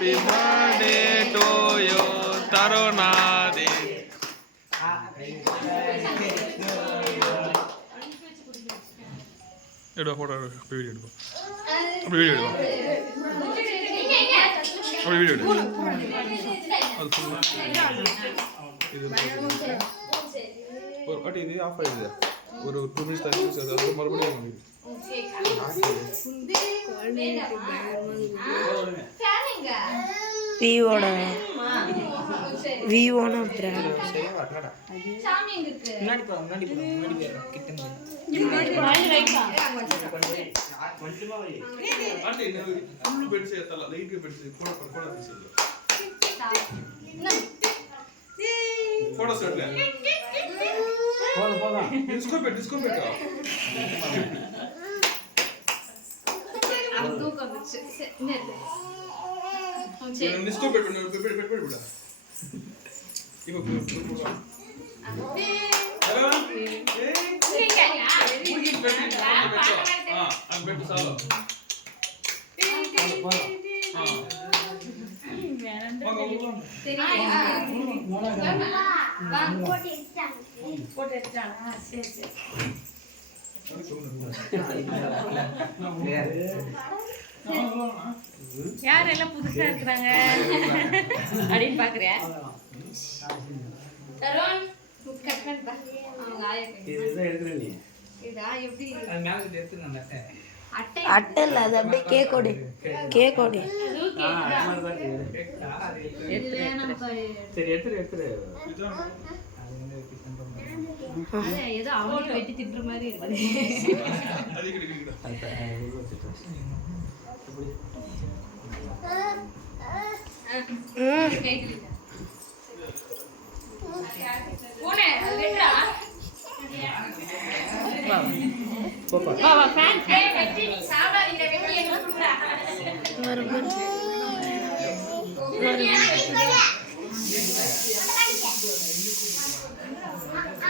Happy birthday to you தருணாதி எடுவா photo எடு அப்படி வீடியோ எடுப்போம் அப்படி வீடியோ எடுப்போம் அப்படி வீடியோ எடு அது full ஆ. இது ஒரு வாட்டி இது ஆஃப் ஆயிடுது ஒரு டூ மினிட்ஸ் த்ரீ மினிட்ஸ் அது மறுபடியும். விவோட விவோன பிராண்ட் முன்னாடி போ முன்னாடி போ முன்னாடி போயிடுறோம் கிட்ட இருந்து. ஆண்டி இந்த ஃபுல் பெட் சேர்த்தல லைட் பெட் சேர்த்து கூட கூட பீஸ் இல்ல போடா செட்ல போதும் போதும் disco bed disco bed disco bed பண்ணு பெட் பெட் பெட் விட இப்போ போடா ஹலோ ஏய் முடிஞ்சு பெட் ஆ அந்த பெட் சாலோ ஆ வாங்க வாங்க யார் எல்லாம் புதுசா இருக்கிறாங்க அப்படின்னு எடுக்கிறேன் நீ. அது மேலே நட்டேன். அட்டை. இல்லை அது அப்படியே. அது எடுத்துரு. சரி எடுத்துரு எடுத்துரு. மாதிரி. ஏதோ அவங்க வெட்டி திட்டுற மாதிரி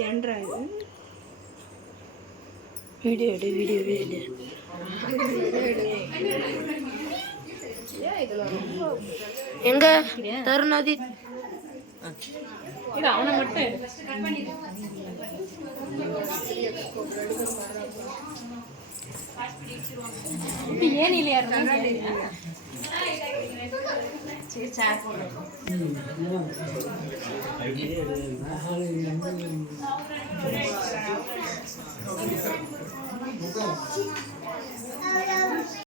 ஏன்டா இது வீடியோ எடு வீடியோ எடு எங்க? தருணாதி. இது அவனை மட்டும் ஏன் இல்லையா இருந்தா சரி சார்